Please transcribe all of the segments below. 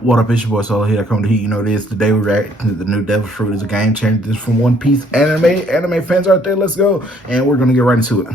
What up, it's your boy Solo here. Come to heat. You know this. Today we react to the new Devil Fruit. Is a game changer. This is from One Piece anime. Anime fans out there, let's go. And we're gonna get right into it.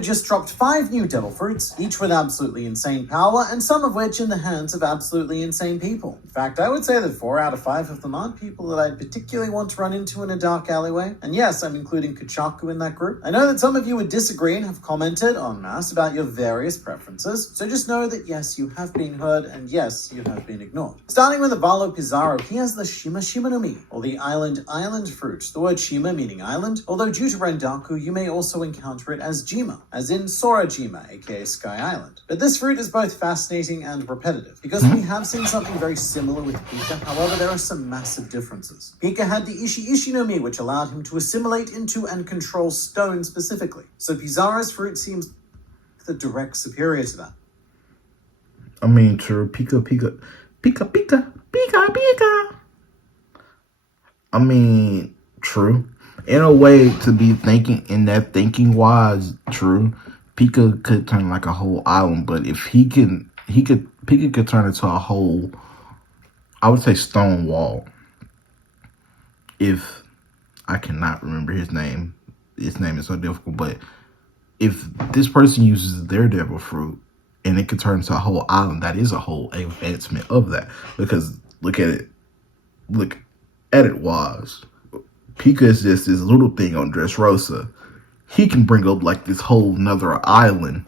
Just dropped 5 new Devil Fruits, each with absolutely insane power, and some of which in the hands of absolutely insane people. In fact, I would say that 4 out of 5 of them aren't people that I'd particularly want to run into in a dark alleyway. And yes, I'm including Kuchaku in that group. I know that some of you would disagree and have commented en masse about your various preferences, so just know that yes, you have been heard, and yes, you have been ignored. Starting with Avalo Pizarro, he has the Shima Shima no Mi, or the Island fruit. The word Shima meaning island, although due to Rendaku, you may also encounter it as Jima, as in Sorajima, aka Sky Island. But this fruit is both fascinating and repetitive, because we have seen something very similar with Pika, however there are some massive differences. Pika had the Ishi Ishi no Mi, which allowed him to assimilate into and control stone specifically, so Pizarro's fruit seems the direct superior to that. I mean, true. Pika. I mean, true. In a way, to be thinking in that thinking wise, true. Pika could turn like a whole island, but if Pika could turn into a whole, I would say, stone wall. If I cannot remember his name is so difficult, but if this person uses their devil fruit and it could turn into a whole island, that is a whole advancement of that. Because look at it was. Pika is just this little thing on Dressrosa. He can bring up like this whole nother island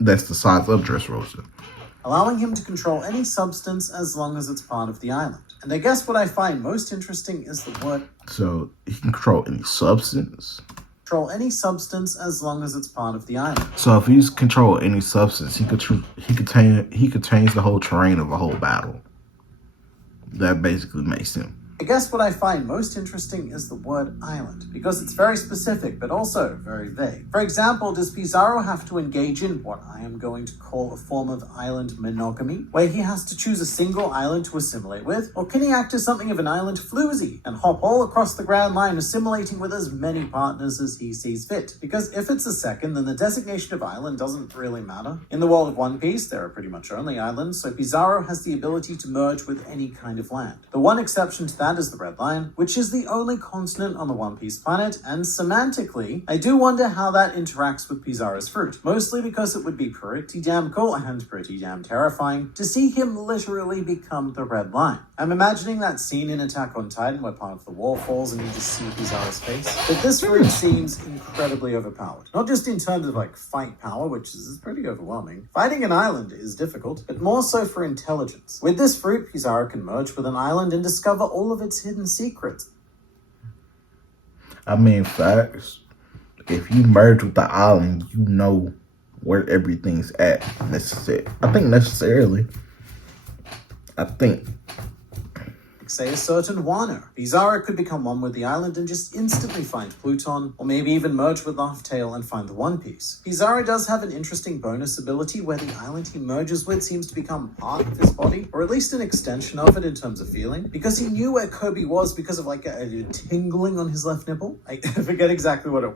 that's the size of Dressrosa, allowing him to control any substance as long as it's part of the island. And I guess what I find most interesting is the word. So he can control any substance. Control any substance as long as it's part of the island. So if he's control any substance, he could change the whole terrain of a whole battle. That basically makes him. I guess what I find most interesting is the word island, because it's very specific, but also very vague. For example, does Pizarro have to engage in what I am going to call a form of island monogamy, where he has to choose a single island to assimilate with? Or can he act as something of an island floozy and hop all across the Grand Line, assimilating with as many partners as he sees fit? Because if it's a second, then the designation of island doesn't really matter. In the world of One Piece, there are pretty much only islands, so Pizarro has the ability to merge with any kind of land. The one exception to that is the Red Line, which is the only continent on the One Piece planet, and semantically, I do wonder how that interacts with Pizarro's fruit, mostly because it would be pretty damn cool and pretty damn terrifying to see him literally become the Red Line. I'm imagining that scene in Attack on Titan where part of the wall falls and you just see Pizarro's face, but this fruit seems incredibly overpowered. Not just in terms of like fight power, which is pretty overwhelming. Fighting an island is difficult, but more so for intelligence. With this fruit, Pizarro can merge with an island and discover all of its hidden secrets. I mean, facts. If you merge with the island, you know where everything's at. Necessarily. I think. Say a certain Wano. Pizarro could become one with the island and just instantly find Pluton, or maybe even merge with Laugh Tale and find the One Piece. Pizarro does have an interesting bonus ability where the island he merges with seems to become part of his body, or at least an extension of it in terms of feeling, because he knew where Kobe was because of like a tingling on his left nipple. I forget exactly what it.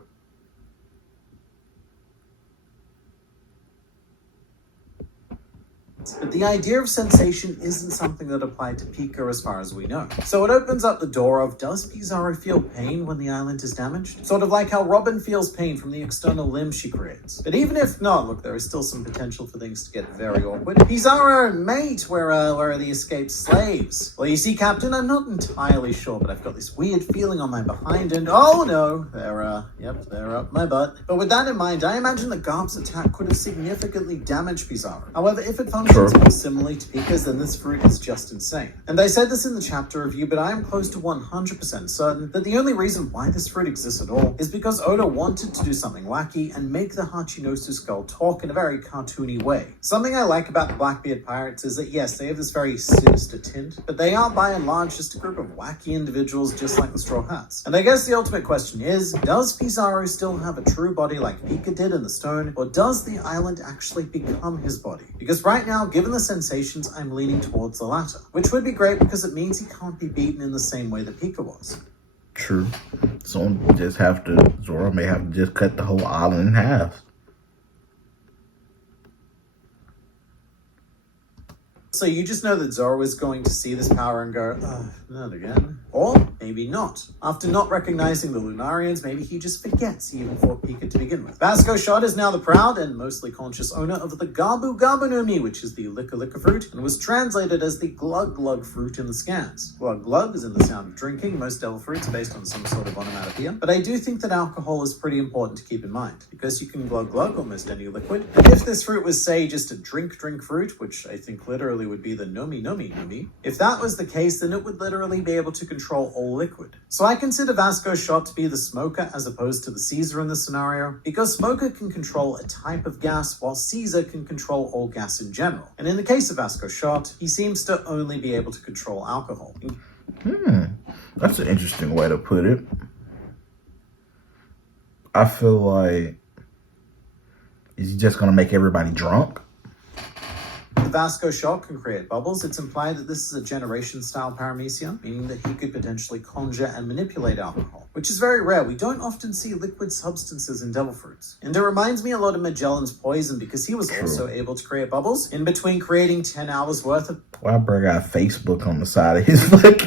But the idea of sensation isn't something that applied to Pika as far as we know. So it opens up the door of, does Pizarro feel pain when the island is damaged? Sort of like how Robin feels pain from the external limb she creates. But even if not, look, there is still some potential for things to get very awkward. Pizarro and mate, where are the escaped slaves? Well, you see, Captain, I'm not entirely sure, but I've got this weird feeling on my behind, and oh no, they're up my butt. But with that in mind, I imagine that Garp's attack could have significantly damaged Pizarro. However, if it functions similarly to Pika's, then this fruit is just insane. And I said this in the chapter review, but I am close to 100% certain that the only reason why this fruit exists at all is because Oda wanted to do something wacky and make the Hachinosu skull talk in a very cartoony way. Something I like about the Blackbeard Pirates is that yes, they have this very sinister tint, but they are by and large just a group of wacky individuals just like the Straw Hats. And I guess the ultimate question is, does Pizarro still have a true body like Pika did in the stone, or does the island actually become his body? Because right now, given the sensations, I'm leaning towards the latter, which would be great because it means he can't be beaten in the same way that Pika was. True. Zoro may have to just cut the whole island in half. So you just know that Zoro is going to see this power and go, not again. Or maybe not. After not recognizing the Lunarians, maybe he just forgets he even fought Pika to begin with. Vasco Shot is now the proud and mostly conscious owner of the Gabu Gabu no Mi, which is the Licka Licka fruit, and was translated as the Glug Glug fruit in the scans. Glug Glug is in the sound of drinking. Most devil fruits are based on some sort of onomatopoeia. But I do think that alcohol is pretty important to keep in mind, because you can glug glug almost any liquid. And if this fruit was, say, just a drink fruit, which I think literally would be the Nomi Nomi Nomi, if that was the case, then it would literally be able to control all liquid. So I consider Vasco Shot to be the smoker as opposed to the Caesar in this scenario, because smoker can control a type of gas, while Caesar can control all gas in general. And in the case of Vasco Shot, he seems to only be able to control alcohol. That's an interesting way to put it. I feel like, is he just going to make everybody drunk? The Vasco Shot can create bubbles. It's implied that this is a generation-style paramecia, meaning that he could potentially conjure and manipulate alcohol, which is very rare. We don't often see liquid substances in devil fruits. And it reminds me a lot of Magellan's poison, because he was also able to create bubbles in between creating 10 hours worth of Wildberg got Facebook on the side of his leg.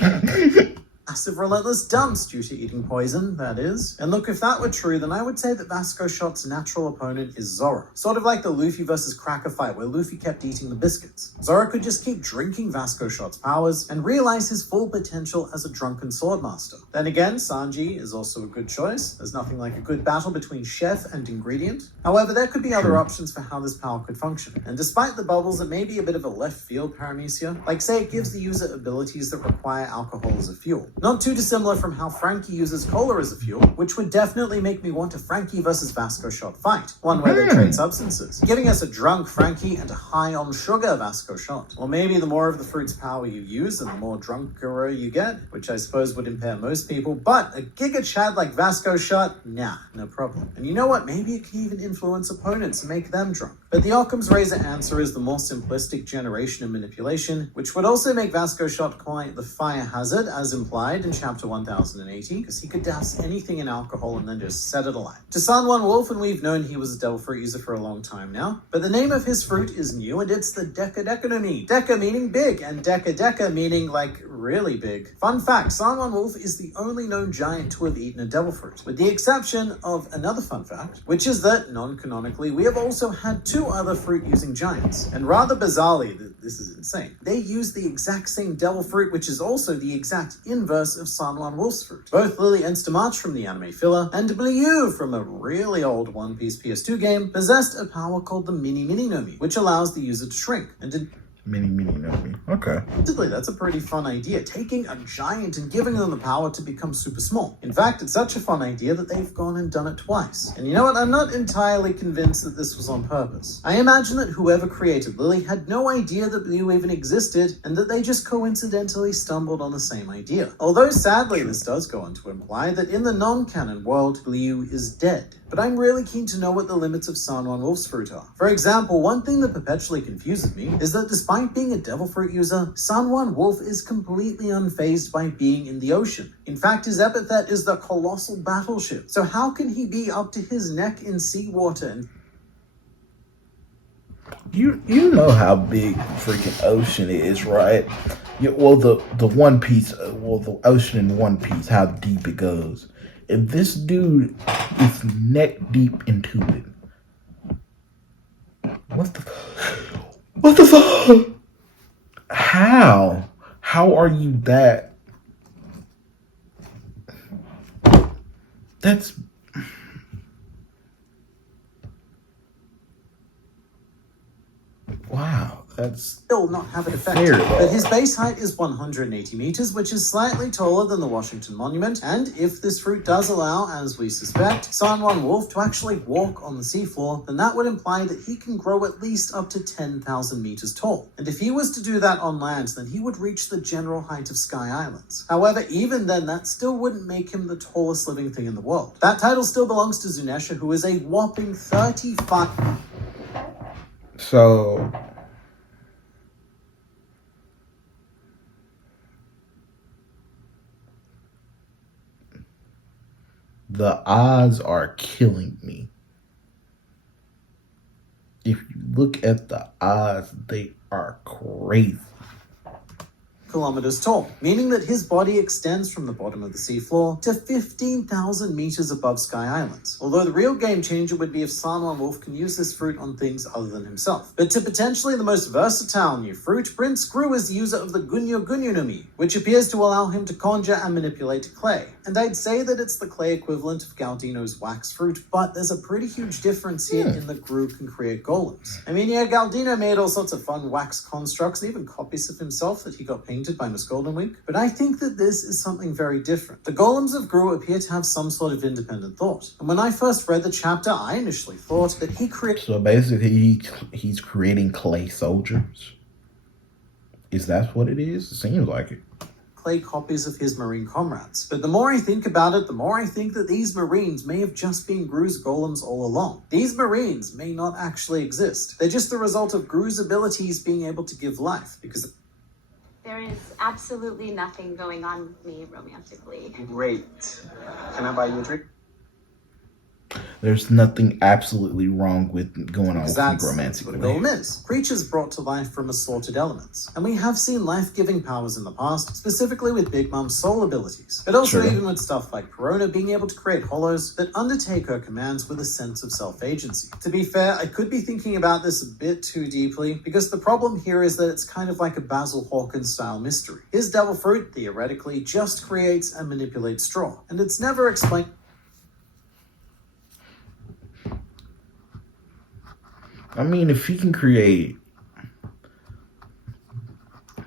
massive relentless dumps due to eating poison, that is. And look, if that were true, then I would say that Vasco Shot's natural opponent is Zoro. Sort of like the Luffy versus Cracker fight, where Luffy kept eating the biscuits. Zoro could just keep drinking Vasco Shot's powers and realize his full potential as a drunken swordmaster. Then again, Sanji is also a good choice. There's nothing like a good battle between chef and ingredient. However, there could be other options for how this power could function. And despite the bubbles, it may be a bit of a left field paramecia. Like, say, it gives the user abilities that require alcohol as a fuel. Not too dissimilar from how Frankie uses cola as a fuel, which would definitely make me want a Frankie versus Vasco Shot fight, one where they trade substances, giving us a drunk Frankie and a high on sugar Vasco Shot. Or maybe the more of the fruit's power you use and the more drunker you get, which I suppose would impair most people, but a Giga Chad like Vasco Shot, nah, no problem. And you know what, maybe it can even influence opponents and make them drunk. But the Occam's razor answer is the more simplistic generation and manipulation, which would also make Vasco Shot quite the fire hazard, as implied in chapter 1080, because he could douse anything in alcohol and then just set it alight. To San Juan Wolf, and we've known he was a devil fruit user for a long time now, but the name of his fruit is new, and it's the Deca Deca no Mi. Deca meaning big, and Deca Deca meaning like really big. Fun fact, San Juan Wolf is the only known giant to have eaten a devil fruit, with the exception of another fun fact, which is that, non-canonically, we have also had two other fruit-using giants. And rather bizarrely, this is insane, they use the exact same devil fruit, which is also the exact inverse of San Juan Wolf's fruit. Both Lily and Stamach from the anime filler, and Blue from a really old One Piece PS2 game, possessed a power called the Mini Mini no Mi, which allows the user to shrink, and Mini Nomi. Okay. admittedly, that's a pretty fun idea, taking a giant and giving them the power to become super small. In fact, it's such a fun idea that they've gone and done it twice. And you know what? I'm not entirely convinced that this was on purpose. I imagine that whoever created Lily had no idea that Blue even existed, and that they just coincidentally stumbled on the same idea. Although sadly, this does go on to imply that in the non-canon world, Blue is dead. But I'm really keen to know what the limits of San Juan Wolf's fruit are. For example, one thing that perpetually confuses me is that despite being a devil fruit user, San Juan Wolf is completely unfazed by being in the ocean. In fact, his epithet is the colossal battleship. So how can he be up to his neck in seawater and You know how big the freaking ocean is, right? Well, the One Piece, the ocean in One Piece, how deep it goes. If this dude is neck deep into it, what the fuck? How are you that? That's wow. That's still not have an effect. fair, though. But his base height is 180 meters, which is slightly taller than the Washington Monument, and if this fruit does allow, as we suspect, San Juan Wolf to actually walk on the seafloor, then that would imply that he can grow at least up to 10,000 meters tall. And if he was to do that on land, then he would reach the general height of Sky Islands. However, even then, that still wouldn't make him the tallest living thing in the world. That title still belongs to Zunesha, who is a whopping 35... So the odds are killing me. If you look at the odds, they are crazy. Kilometers tall, meaning that his body extends from the bottom of the seafloor to 15,000 meters above Sky Island. Although the real game changer would be if Sanwan Wolf can use this fruit on things other than himself. But to potentially the most versatile new fruit, Prince Gru is the user of the Gunyo Gunyo no Mi, which appears to allow him to conjure and manipulate clay. And I'd say that it's the clay equivalent of Galdino's wax fruit, but there's a pretty huge difference here in that Gru can create golems. I mean, yeah, Galdino made all sorts of fun wax constructs and even copies of himself that he got painted by Miss Goldenwing, but I think that this is something very different. The golems of Gru appear to have some sort of independent thought, and when I first read the chapter, I initially thought that he created... So basically, he's creating clay soldiers? Is that what it is? It seems like it. Clay copies of his marine comrades. But the more I think about it, the more I think that these marines may have just been Gru's golems all along. These marines may not actually exist. They're just the result of Gru's abilities being able to give life, because... There is absolutely nothing going on with me romantically. Great. Can I buy you a drink? There's nothing absolutely wrong with going on with me That's romantically. what a golem is. Creatures brought to life from assorted elements. And we have seen life-giving powers in the past, specifically with Big Mom's soul abilities. But also Sure. even with stuff like Corona being able to create hollows that undertake her commands with a sense of self-agency. To be fair, I could be thinking about this a bit too deeply, because the problem here is that it's kind of like a Basil Hawkins-style mystery. His devil fruit, theoretically, just creates and manipulates straw. And it's never explained... I mean, if he can create,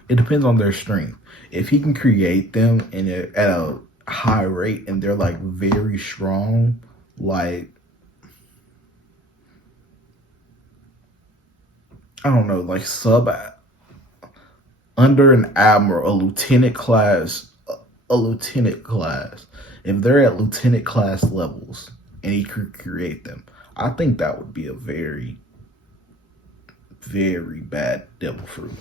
it depends on their strength. If he can create them at a high rate and they're like very strong, like, I don't know, like under an admiral, a lieutenant class. If they're at lieutenant class levels and he could create them, I think that would be a very bad devil fruit.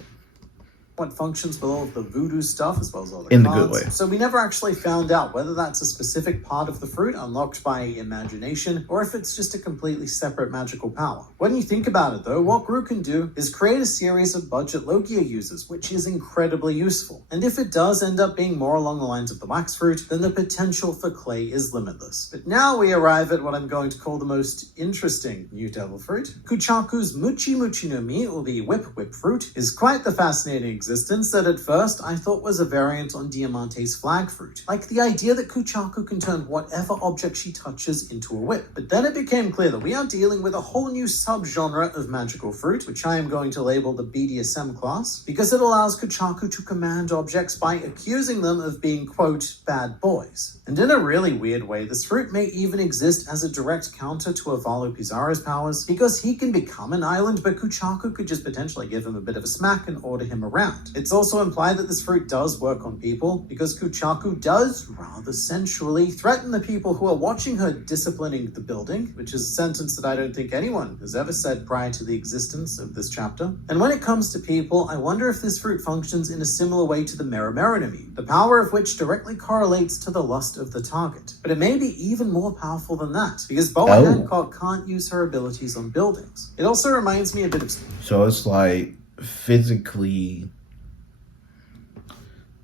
What functions with all of the voodoo stuff as well as all the In the cards. good way. So we never actually found out whether that's a specific part of the fruit unlocked by imagination or if it's just a completely separate magical power. When you think about it though, what Gru can do is create a series of budget Logia users, which is incredibly useful. And if it does end up being more along the lines of the wax fruit, then the potential for clay is limitless. But now we arrive at what I'm going to call the most interesting new devil fruit. Kuchaku's Muchi Muchi no Mi, or the Whip Whip fruit, is quite the fascinating existence that at first I thought was a variant on Diamante's flag fruit. Like the idea that Kuchaku can turn whatever object she touches into a whip. But then it became clear that we are dealing with a whole new subgenre of magical fruit, which I am going to label the BDSM class, because it allows Kuchaku to command objects by accusing them of being, quote, bad boys. And in a really weird way, this fruit may even exist as a direct counter to Avalo Pizarro's powers, because he can become an island, but Kuchaku could just potentially give him a bit of a smack and order him around. It's also implied that this fruit does work on people, because Kuchaku does, rather sensually, threaten the people who are watching her disciplining the building, which is a sentence that I don't think anyone has ever said prior to the existence of this chapter. And when it comes to people, I wonder if this fruit functions in a similar way to the Merimero no Mi, the power of which directly correlates to the lust of the target. But it may be even more powerful than that, because Boa Hancock can't use her abilities on buildings. It also reminds me a bit of... So it's like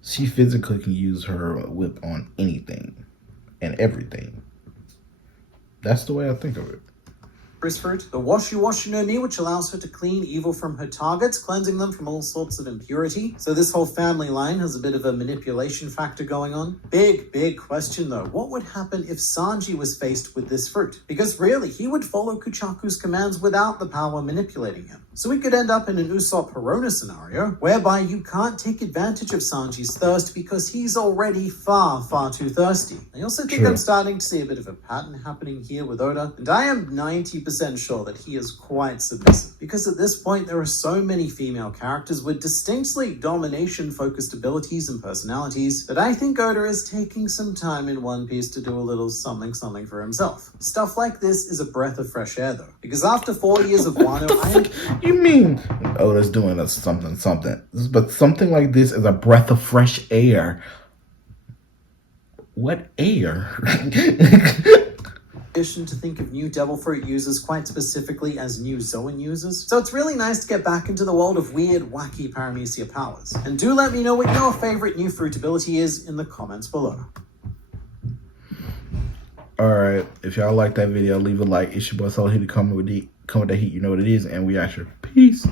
she physically can use her whip on anything and everything. That's the way I think of it. Fruit, the Washu Washu no Mi, which allows her to clean evil from her targets, cleansing them from all sorts of impurity. So this whole family line has a bit of a manipulation factor going on. Big question though. What would happen if Sanji was faced with this fruit? Because really, he would follow Kuchaku's commands without the power manipulating him. So we could end up in an Usopp Hirona scenario, whereby you can't take advantage of Sanji's thirst because he's already far too thirsty. I also think True. I'm starting to see a bit of a pattern happening here with Oda, and I am 90% sure that he is quite submissive, because at this point there are so many female characters with distinctly domination-focused abilities and personalities that I think Oda is taking some time in One Piece to do a little something for himself. Stuff like this is a breath of fresh air though, because after 4 years of Wano, You mean Oda's doing a something, but something like this is a breath of fresh air. What air? tradition to think of new Devil Fruit users quite specifically as new Zoan users. So it's really nice to get back into the world of weird, wacky Paramecia powers. And do let me know what your favorite new fruit ability is in the comments below. Alright, if y'all like that video, leave a like. It's your boy Soul here to comment with the heat. You know what it is, and we out here. Peace.